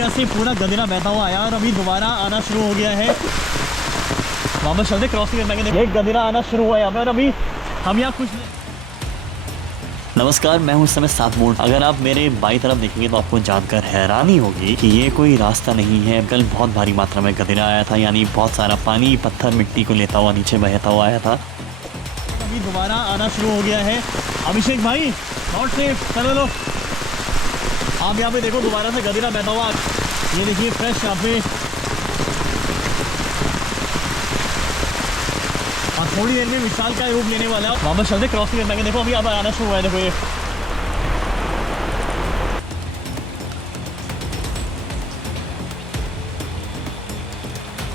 बढ़िया से पूरा गदेरा बहता हुआ आया और अभी दोबारा आना शुरू हो गया है। वापस चलते क्रॉसिंग करने के गदेरा आना शुरू हुआ है यहाँ पे और अभी हम यहाँ कुछ। नमस्कार, मैं हूँ इस समय सात मोड़। अगर आप मेरे बाई तरफ देखेंगे तो आपको जानकर हैरानी होगी कि ये कोई रास्ता नहीं है। कल बहुत भारी मात्रा में गदेरा आया था, यानी बहुत सारा पानी पत्थर मिट्टी को लेता हुआ नीचे बहता हुआ आया था। अभी दोबारा आना शुरू हो गया है। अभिषेक भाई नॉट सेफ, चलो लो आप यहाँ पे देखो दोबारा से गदेरा बहता हुआ। ये देखिए फ्रेश यहाँ पे, और थोड़ी देर में विशाल का रूप लेने वाला है। वापस चलते क्रॉसिंग करने के, देखो अभी अब आना शुरू हुआ है। देखो ये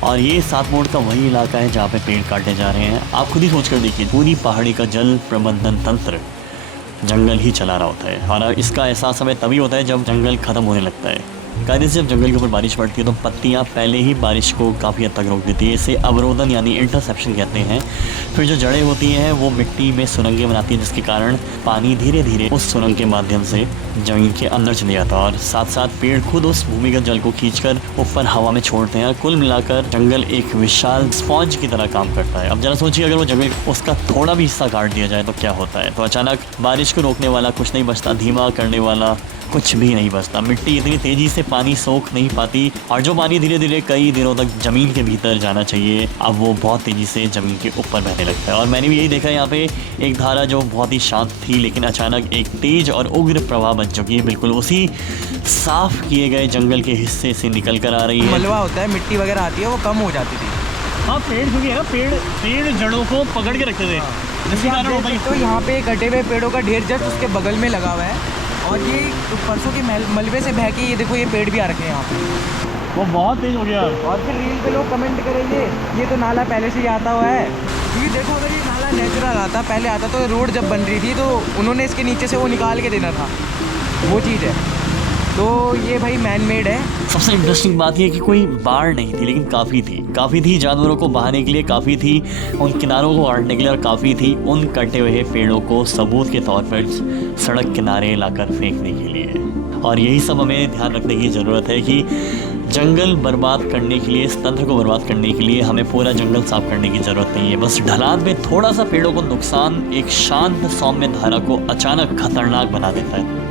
और ये सात मोड़ का वही इलाका है जहाँ पे पेड़ काटे जा रहे हैं। आप खुद ही सोच कर देखिए, पूरी पहाड़ी का जल प्रबंधन तंत्र जंगल ही चला रहा होता है। और इसका एहसास हमें तभी होता है जब जंगल खत्म होने लगता है। कायदे से जब जंगल के ऊपर बारिश पड़ती है तो पत्तियां पहले ही बारिश को काफ़ी हद तक रोक देती है। इसे अवरोधन यानी इंटरसेप्शन कहते हैं। फिर जो जड़ें होती हैं वो मिट्टी में सुरंगें बनाती हैं, जिसके कारण पानी धीरे धीरे उस सुरंग के माध्यम से जमीन के अंदर चले जाता है और साथ साथ पेड़ खुद उस भूमिगत जल को खींचकर ऊपर हवा में छोड़ते हैं। कुल मिलाकर जंगल एक विशाल स्पॉन्ज की तरह काम करता है। अब जरा सोचिए, अगर वो जंगल उसका थोड़ा भी हिस्सा काट दिया जाए तो क्या होता है। तो अचानक बारिश को रोकने वाला कुछ नहीं बचता, धीमा करने वाला कुछ भी नहीं बचता। मिट्टी इतनी तेजी से पानी सोख नहीं पाती और जो पानी धीरे धीरे कई दिनों तक जमीन के भीतर जाना चाहिए, अब वो बहुत तेजी से जमीन के ऊपर बहने लगता है। और मैंने भी यही देखा, यहाँ पे एक धारा जो बहुत ही शांत थी लेकिन अचानक एक तेज और उग्र प्रवाह बन चुकी है। बिल्कुल उसी साफ किए गए जंगल के हिस्से से निकल कर आ रही है। मलबा होता है, मिट्टी वगैरह आती है, वो कम हो जाती थी। हाँ, पेड़ क्योंकि है ना, पेड़ जड़ों को पकड़ के रखते थे, जिसके कारण होता है। तो यहाँ पे कटे हुए पेड़ों का ढेर जस्ट उसके बगल में लगा हुआ है और ये परसों के मलबे से बह के ये देखो ये पेड़ भी आ रखे हैं यहाँ पे। वो बहुत तेज हो गया। और फिर रील पे लोग कमेंट करेंगे ये तो नाला पहले से ही आता हुआ है। क्योंकि देखो अगर ये नाला नेचुरल आता, पहले आता तो रोड जब बन रही थी तो उन्होंने इसके नीचे से वो निकाल के देना था, वो चीज़ है। तो ये भाई मैन मेड है। सबसे इंटरेस्टिंग बात यह कि कोई बाढ़ नहीं थी लेकिन काफ़ी थी जानवरों को बहाने के लिए, काफ़ी थी उन किनारों को काटने के लिए और काफ़ी थी उन कटे हुए पेड़ों को सबूत के तौर पर सड़क किनारे लाकर फेंकने के लिए। और यही सब हमें ध्यान रखने की ज़रूरत है कि जंगल बर्बाद करने के लिए, इस तंत्र को बर्बाद करने के लिए हमें पूरा जंगल साफ करने की ज़रूरत नहीं है। बस ढलान में थोड़ा सा पेड़ों को नुकसान एक शांत सौम्य धारा को अचानक खतरनाक बना देता है।